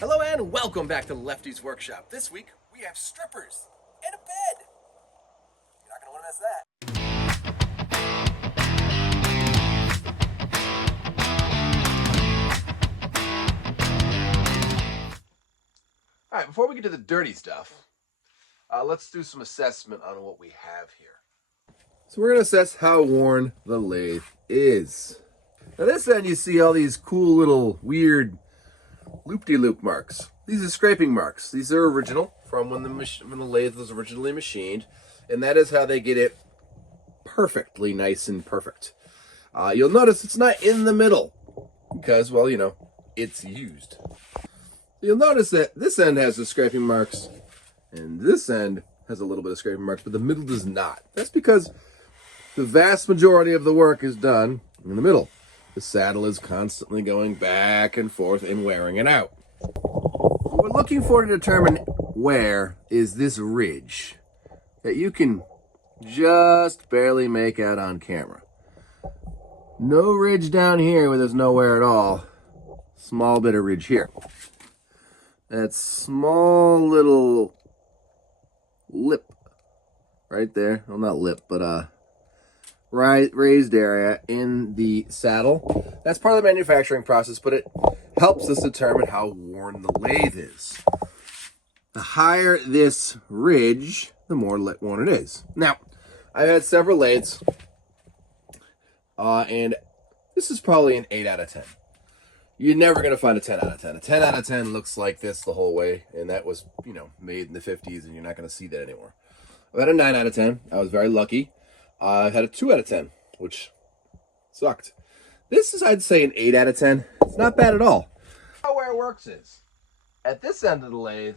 Hello and welcome back to Lefty's Workshop. This week we have strippers and a bed. You're not going to want to miss that. All right, before we get to the dirty stuff, let's do some assessment on what we have here. So we're going to assess how worn the lathe is. Now this end you see all these cool little weird loop-de-loop marks. These are scraping marks. These are original from when the lathe was originally machined, and that is how they get it perfectly nice and perfect. You'll notice it's not in the middle because, well, you know, it's used. You'll notice that this end has the scraping marks and this end has a little bit of scraping marks, but the middle does not. That's because the vast majority of the work is done in the middle. The saddle is constantly going back and forth and wearing it out. What we're looking for to determine wear is this ridge that you can just barely make out on camera. No ridge down here where there's no wear at all. Small bit of ridge here. That small little lip right there. Well, not lip, but raised area in the saddle. That's part of the manufacturing process, but it helps us determine how worn the lathe is. The higher this ridge, the more worn it is. Now, I've had several lathes, and this is probably an 8 out of 10. You're never going to find a 10 out of 10. A 10 out of 10 looks like this the whole way, and that was, you know, made in the 50s, and you're not going to see that anymore. I've had a 9 out of 10. I was very lucky. I've had a 2 out of 10, which sucked. This is, I'd say, an 8 out of 10. It's not bad at all. How where it works is, at this end of the lathe,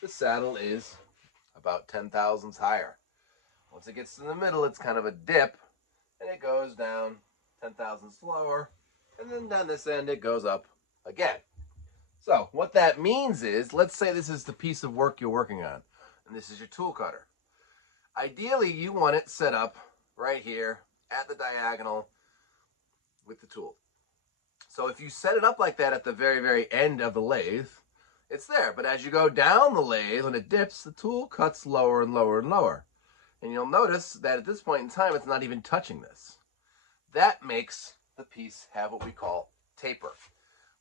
the saddle is about 10 thousandths higher. Once it gets to the middle, it's kind of a dip, and it goes down 10 thousandths lower. And then down this end, it goes up again. So what that means is, let's say this is the piece of work you're working on, and this is your tool cutter. Ideally, you want it set up right here at the diagonal with the tool. So if you set it up like that at the very, very end of the lathe, it's there. But as you go down the lathe, when it dips, the tool cuts lower and lower and lower. And you'll notice that at this point in time, it's not even touching this. That makes the piece have what we call taper.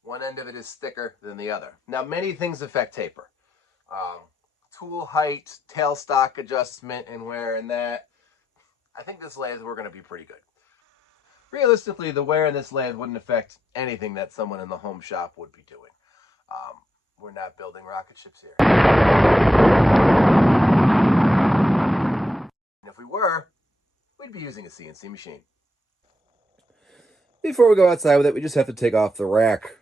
One end of it is thicker than the other. Now, many things affect taper. Tool height, tailstock adjustment, and wear and that. I think this lathe, we're going to be pretty good. Realistically, the wear in this lathe wouldn't affect anything that someone in the home shop would be doing. We're not building rocket ships here. And if we were, we'd be using a CNC machine. Before we go outside with it, we just have to take off the rack.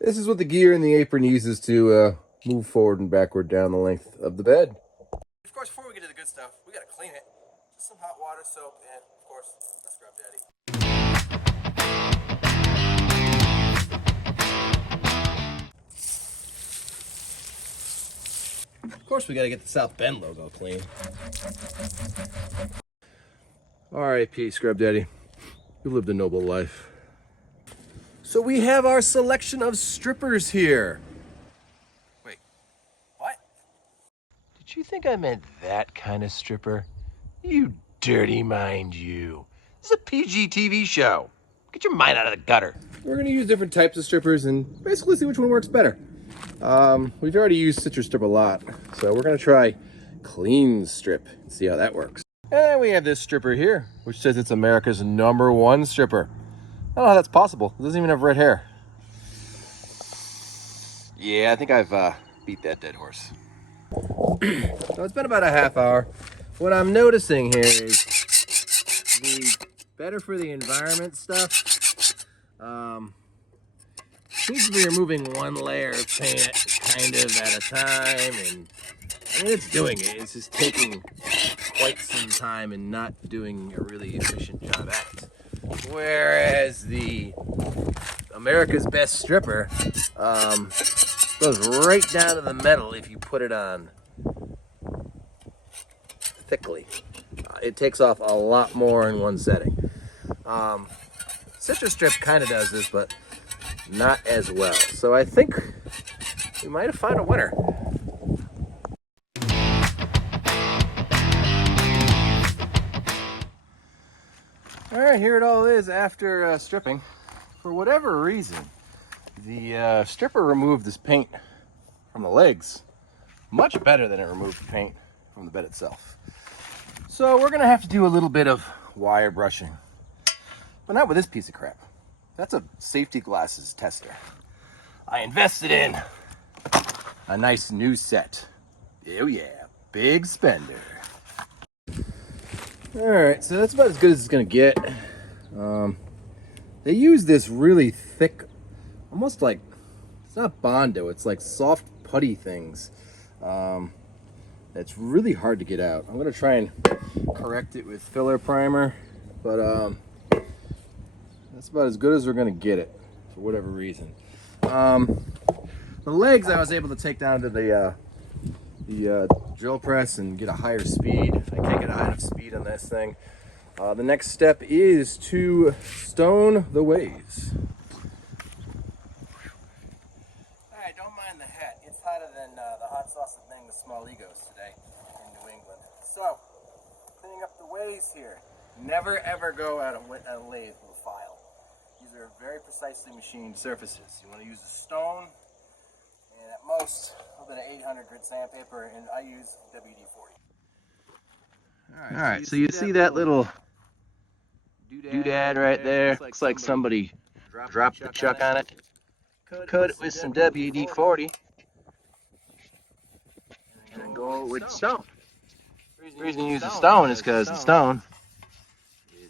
This is what the gear and the apron uses to move forward and backward down the length of the bed. Of course, before we get to the good stuff, we got to clean it. Just some hot water, soap, and of course, the scrub daddy. Of course, we got to get the South Bend logo clean. R.I.P. Scrub Daddy. You lived a noble life. So we have our selection of strippers here. Wait, what? Did you think I meant that kind of stripper? You dirty mind, you. This is a PG TV show. Get your mind out of the gutter. We're going to use different types of strippers and basically see which one works better. We've already used citrus strip a lot, so we're going to try clean strip and see how that works. And we have this stripper here, which says it's America's #1 stripper. I don't know how that's possible. It doesn't even have red hair. Yeah, I think I've beat that dead horse. So it's been about a half hour. What I'm noticing here is the better for the environment stuff seems to be removing one layer of paint kind of at a time, and I mean, it's doing it. It's just taking quite some time and not doing a really efficient job at it. Whereas the America's Best Stripper goes right down to the metal if you put it on thickly. but it takes off a lot more in one setting. Citrus strip kind of does this, but not as well. So I think we might have found a winner. All right, here it all is after stripping. For whatever reason, the stripper removed this paint from the legs much better than it removed the paint from the bed itself. So we're gonna have to do a little bit of wire brushing, but not with this piece of crap. That's a safety glasses tester. I invested in a nice new set. Oh yeah, big spender. All right, so that's about as good as it's gonna get. They use this really thick, almost like, it's not Bondo, it's like soft putty things. It's really hard to get out. I'm gonna try and correct it with filler primer, but that's about as good as we're gonna get it, for whatever reason. The legs I was able to take down to the drill press and get a higher speed. I can't get a high enough speed on this thing. The next step is to stone the ways. Alright, don't mind the hat. It's hotter than the hot sauce of being the small egos today in New England. So, cleaning up the ways here. Never ever go at a lathe with a file. These are very precisely machined surfaces. You want to use a stone, and at most, a little bit of 800 grit sandpaper, and I use WD-40. All right, so you see that little doodad right there? Looks like somebody dropped the chuck on it. Coat it with some WD-40 and then go with stone. The reason you use the stone is because the stone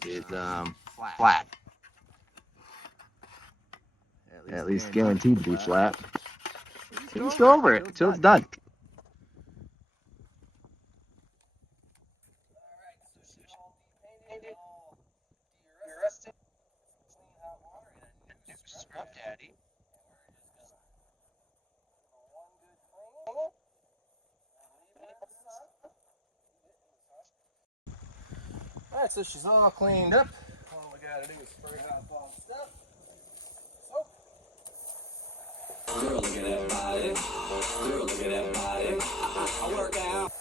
is flat. At least guaranteed to be flat. So just go over it until it's done. Alright, so she's all cleaned up. All we gotta do is spray hot all the stuff. Soap. Girl, look at that body. Girl, look at that body. I work out.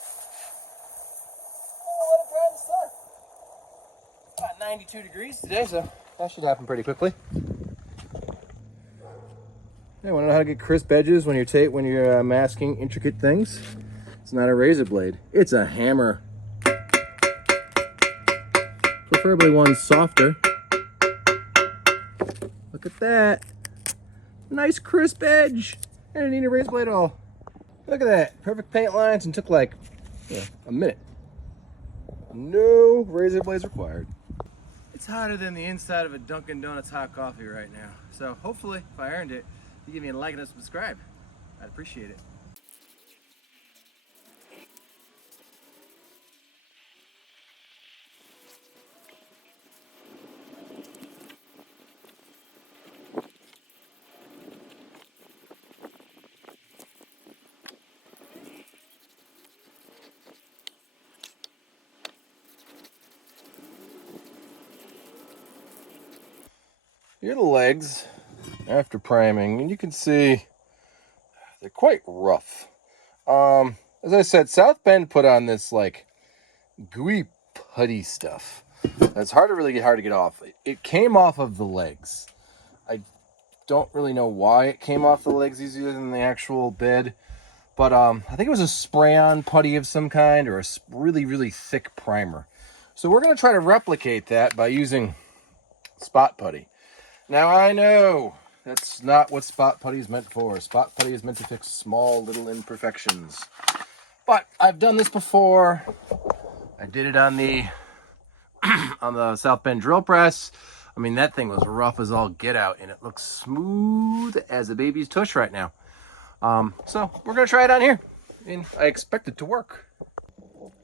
Oh, let it dry in the sun. It's about 92 degrees today, so that should happen pretty quickly. Hey, want to know how to get crisp edges when you're masking intricate things? It's not a razor blade. It's a hammer. Preferably one softer. Look at that. Nice crisp edge. I didn't need a razor blade at all. Look at that. Perfect paint lines, and took like a minute. No razor blades required. It's hotter than the inside of a Dunkin' Donuts hot coffee right now. So hopefully, if I earned it, you give me a like and a subscribe. I'd appreciate it. Here are the legs after priming, and you can see they're quite rough. As I said, South Bend put on this like gooey putty stuff. It's hard to get off. It came off of the legs. I don't really know why it came off the legs easier than the actual bed, but I think it was a spray-on putty of some kind or a really, really thick primer. So we're going to try to replicate that by using spot putty. Now I know that's not what spot putty is meant for. Spot putty is meant to fix small little imperfections. But I've done this before. I did it on the on the South Bend drill press. I mean, that thing was rough as all get out, and it looks smooth as a baby's tush right now. So we're gonna try it on here, and I expect it to work.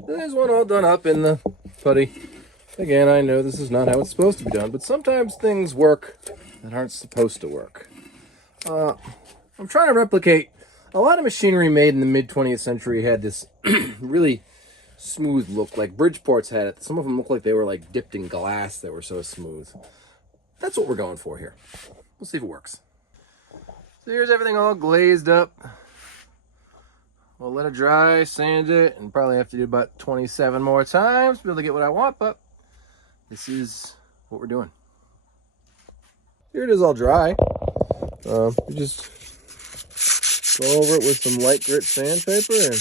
There's one all done up in the putty. Again, I know this is not how it's supposed to be done, but sometimes things work that aren't supposed to work. I'm trying to replicate a lot of machinery made in the mid-20th century had this really smooth look like Bridgeport's had it. Some of them look like they were like dipped in glass. They were so smooth. That's what we're going for here. We'll see if it works. So here's everything all glazed up. We'll let it dry, sand it, and probably have to do about 27 more times to be able to get what I want, but this is what we're doing. Here it is all dry. We just go over it with some light grit sandpaper and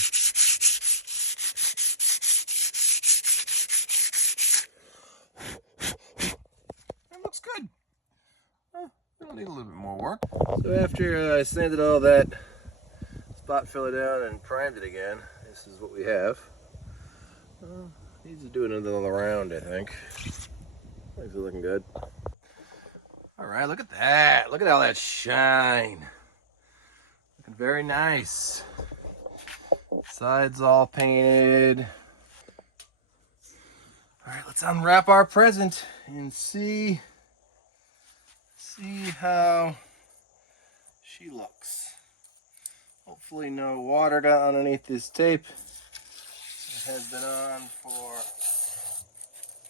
it looks good. It'll need a little bit more work. So after I sanded all that spot filler down and primed it again, this is what we have. Needs to do another round, I think. Things are looking good. All right, look at that. Look at all that shine. Looking very nice. Sides all painted. All right, let's unwrap our present and see how she looks. Hopefully no water got underneath this tape. It has been on for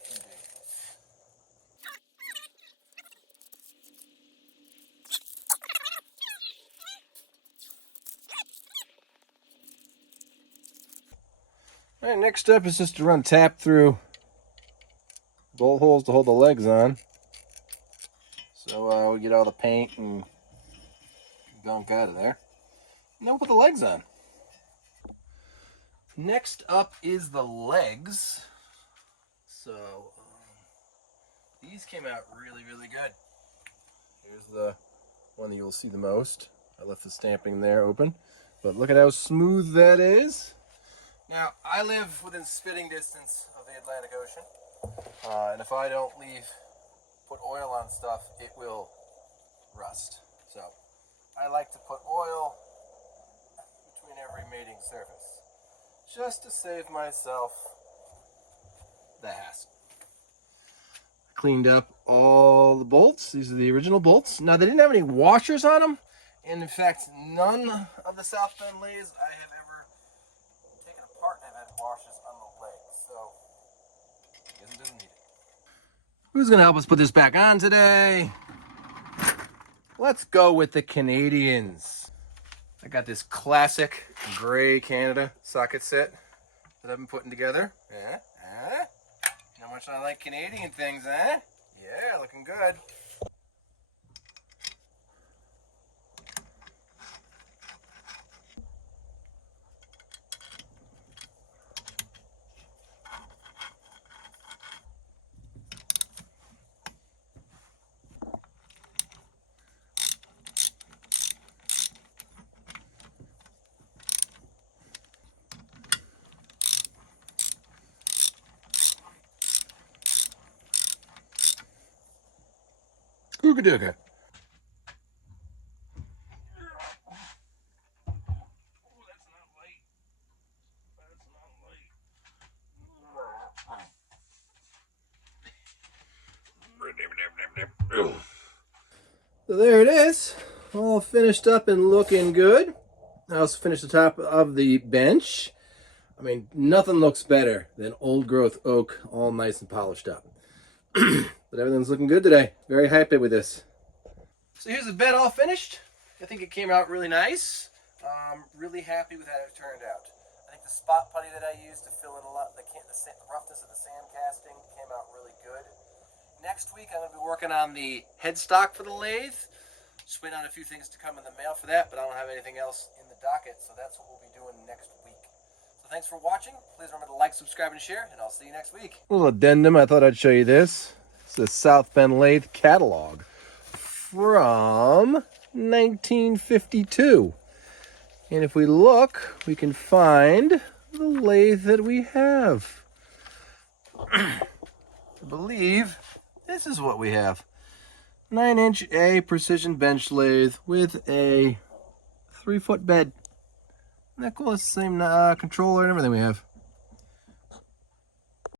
days. All right, next step is just to run tap through bolt holes to hold the legs on. So we get all the paint and gunk out of there. And then we'll put the legs on. Next up is the legs. So these came out really, really good. Here's the one that you'll see the most. I left the stamping there open, but look at how smooth that is. Now, I live within spitting distance of the Atlantic Ocean, and if I don't put oil on stuff, it will rust. So I like to put oil between every mating surface, just to save myself the hassle. Cleaned up all the bolts. These are the original bolts. Now, they didn't have any washers on them, and in fact, none of the South Bend lathes I have ever taken apart have had washers on the legs, so I guess it doesn't need it. Who's gonna help us put this back on today? Let's go with the Canadians. I got this classic gray Canada socket set that I've been putting together. How much I like Canadian things, huh? Yeah, looking good. Ooga-dooga. So there it is, all finished up and looking good. I also finished the top of the bench. I mean, nothing looks better than old growth oak, all nice and polished up. But everything's looking good today. Very happy with this. So here's the bed all finished. I think it came out really nice. Really happy with how it turned out. I think the spot putty that I used to fill in a lot, the roughness of the sand casting came out really good. Next week, I'm going to be working on the headstock for the lathe. Just waiting on a few things to come in the mail for that, but I don't have anything else in the docket, so that's what we'll be doing next week. So thanks for watching. Please remember to like, subscribe, and share, and I'll see you next week. A little addendum, I thought I'd show you this. It's the South Bend Lathe catalog from 1952. And if we look, we can find the lathe that we have. I believe this is what we have. 9-inch A precision bench lathe with a 3-foot bed. Isn't that cool? It's the same controller and everything we have.